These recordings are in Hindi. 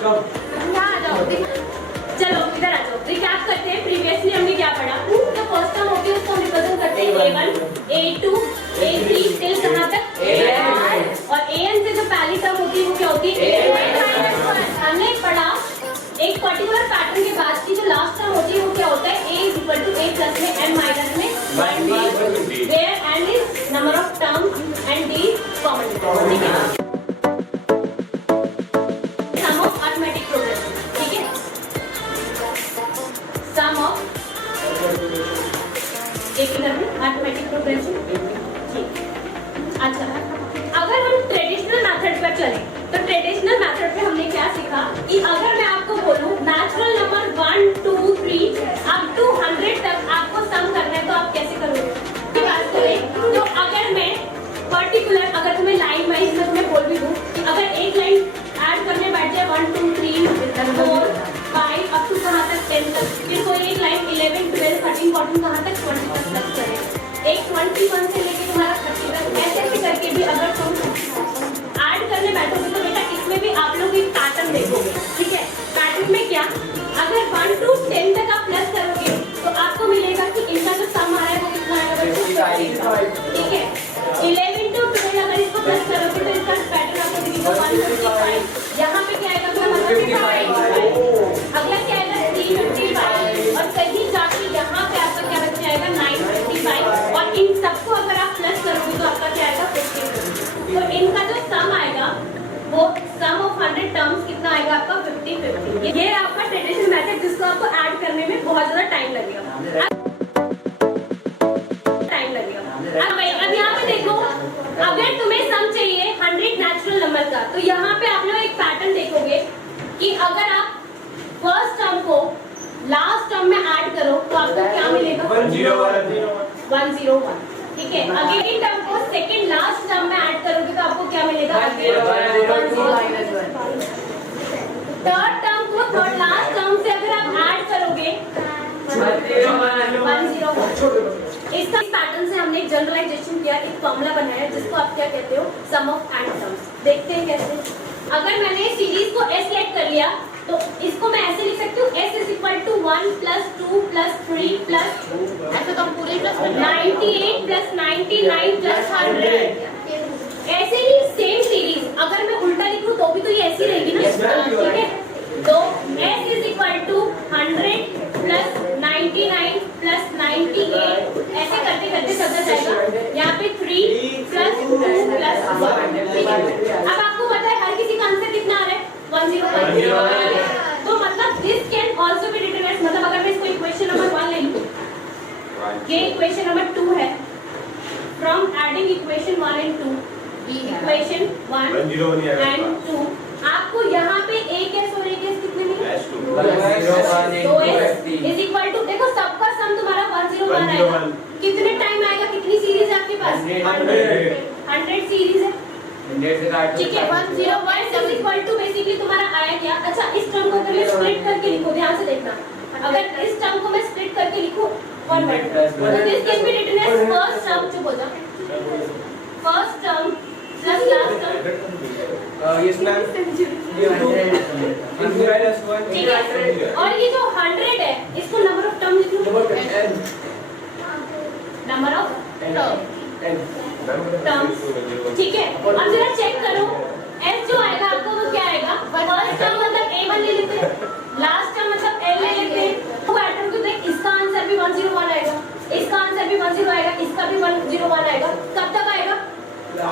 चलो इधर आ जाओ, रिकैप करते हैं। प्रीवियसली हमने क्या पढ़ा? जो फर्स्ट टर्म होती है उसको हम रिप्रेजेंट करते हैं A1, A2, A3 टिल कहां तक? A1। और AN से जो पहली टर्म होती है वो क्या होती है? A1। हमने पढ़ा एक पर्टिकुलर पैटर्न के बाद की जो लास्ट टर्म होती है वो क्या होता है? A = A प्लस में n माइनस में 1D, where n is number of terms and D is common difference। ठीक है, सम ऑफ अरिथमेटिक प्रोग्रेशन। ठीक है, सम ऑफ एक इधर में अरिथमेटिक प्रोग्रेशन। ठीक, अच्छा अगर हम ट्रेडिशनल मेथड पर चलें तो ट्रेडिशनल मेथड पे हमने क्या सीखा कि अगर मैं आपको बोलूं नेचुरल नंबर 1, 2, 3 अप टू 100 तक आपको सम करना है तो आप कैसे करोगे? की बात करें तो अगर मैं पर्टिकुलर अगर तुम्हें लाइन वाइज में तुम्हें बोल भी दूं कि अगर एक लाइन ऐड करने बैठ जाए 1, 2, 3, 4, 5 अप टू कहां तक 10 तक, फिर कोई एक लाइन 11, 12, 13, 14 कहां तक 20 तक लग करे, एक 21 से लेके तुम्हारा 30 तक ऐसे करके भी अगर तुम ऐड करने बैठोगे तो बेटा इसमें भी आप लोग एक पैटर्न देखोगे। ठीक है, पैटर्न में क्या, अगर 1 to 10 तक आप प्लस करोगे तो आपको मिलेगा कि इनका जो सम आ रहा है वो कितना आएगा? ठीक है, 11 to 12 अगर इसको प्लस करोगे तो इसका पैटर्न आपको दिखेगा 155। यहाँ पे क्या आएगा? 155। अगला क्या आएगा? 355। और कहीं जाके यहाँ पे आपका क्या बच जाएगा? 955। और इन सबको अगर आप प्लस करोगे तो आपका क्या आएगा? 50। तो इनका जो सम आएगा वो सम ऑफ 100 टर्म्स कितना आएगा आपका? 50-50। ये आपका ट्रेडिशनल मेथड जिसको आपको ऐड करने में बहुत ज्यादा टाइम लगेगा। अब यहाँ पे देखो, अगर तुम्हें सम चाहिए 100 नेचुरल नंबर का तो यहाँ पे आप लोग एक पैटर्न देखोगे कि अगर आप फर्स्ट टर्म को लास्ट टर्म में ऐड करो तो आपको क्या मिलेगा? 101। ठीक है, अगेन टर्म को सेकंड लास्ट टर्म में ऐड करोगे तो आपको क्या मिलेगा? 101। थर्ड टर्म को थर्ड लास्ट टर्म से अगर आप ऐड करोगे 101। इस पैटर्न से हमने एक जनरलाइजेशन किया, एक फॉर्मूला बनाया जिसको आप क्या कहते हो? सम ऑफ एंड टर्म्स। देखते हैं कैसे। अगर मैंने सीरीज को S सेलेक्ट कर लिया तो इसको मैं ऐसे लिख सकती हूँ S = 1 + 2 + 3 + ऐसे तो हम पूरे प्लस 98 + 99 + 100। ऐसे ही सेम सीरीज अगर मैं उल्टा लिखूं तो भी तो ये ऐसी रहेगी ना? ठीक है, तो S = 100 + 99 + 98 ऐसे करते करते चलता जाएगा। यहाँ पे 3 + 2 + 1। ठीक है, अब आपको पता है हर किसी का आंसर कितना आ रहा है? 101। तो मतलब this can also be written as, मतलब अगर मैं इसको इक्वेशन नंबर 1 ले लूं, ये इक्वेशन नंबर 2 है। From adding equation 1 and 2, equation 1 and 2 आपको यहाँ पे एक S और एक S कितने मिले? 2S = देखो सबका सम तुम्हारा 101 आएगा। कितने टाइम आएगा? कितनी सीरीज है आपके पास? 100 सीरीज है। ठीक है, 101 बेसिकली तुम्हारा आया क्या? अच्छा, इस टर्म को अगर मैं स्प्लिट करके लिखूं, ध्यान से देखना, अगर इस टर्म को मैं स्प्लिट करके लिखूं फॉर्मेट तो this can be written as first term. चुप हो जा, first term plus last term. Yes ma'am, ये 100 ठीक है, और ये जो 100 है इसको नंबर ऑफ टर्म लिख लो, नंबर ऑफ टर्म्स। ठीक है, अब जरा चेक करो S जो आएगा आपको वो क्या आएगा? फर्स्ट टर्म मतलब A1 ले लेते हैं, लास्ट टर्म मतलब L ले लेते हैं। तो पैटर्न को देख, इसका आंसर भी 101 आएगा, इसका आंसर भी 10 आएगा, इसका भी 101 आएगा। कब तक आएगा?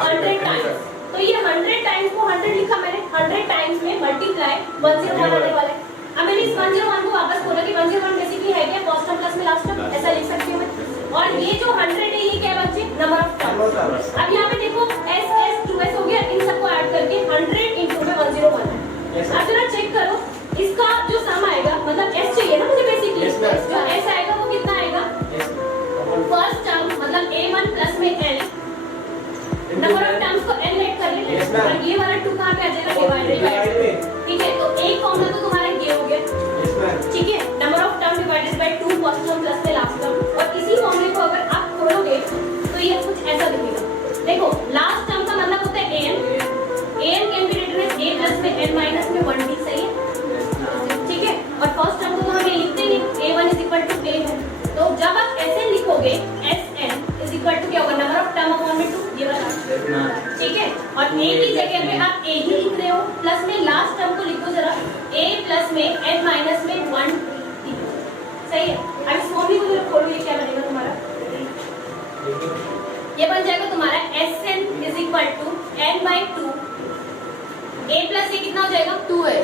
100 टाइम्स। तो ये 100 टाइम्स को 100 लिखा मैंने, 100 टाइम्स में मल्टीप्लाई 101 आने वाला है। अब मैंने इस 101 को वापस बोला कि 101 बेसिकली है क्या? फर्स्ट टर्म प्लस में लास्ट टर्म, ऐसा लिख सकती हूं मैं। और ये जो 100 है ये क्या बच्चे? Number of terms. अब यहाँ पे देखो S 2S हो गया, इन सबको ऐड करके 100 × 101 है। अब जरा चेक करो इसका जो सम आएगा, मतलब S चाहिए ना मुझे बेसिकली, जो S आएगा वो कितना आएगा? फर्स्ट टर्म मतलब A1 प्लस में L, नंबर ऑफ टर्म्स को L ऐड कर लेंगे और ये वाला 2 कहां पे आ जाएगा? Divided by 2। ठीक है, तो एक फॉर्मूला तो तुम्हारा ये हो गया। ठीक है, number of term divided by 2 first term plus में लास्ट टर्म। और इसी फॉर्मूले को अगर आप खोलोगे तो ये कुछ ऐसा दिखेगा। देखो लास्ट टर्म का मतलब होता है an can be written as a plus में n माइनस में 1d। सही है, लिखोगे S N is equal to क्या होगा, नंबर ऑफ टर्म अपॉन में 2, ये वाला, ठीक है। और ए की जगह पे आप ए ही लिख रहे हो, प्लस में लास्ट टर्म को लिखो जरा, ए प्लस में एन माइनस में 1, सही है। अब इस फॉर्मूले को जरा खोलो, ये क्या बनेगा तुम्हारा, ये बन जाएगा तुम्हारा S N is equal to N by 2, a plus a कितना हो जाएगा 2a,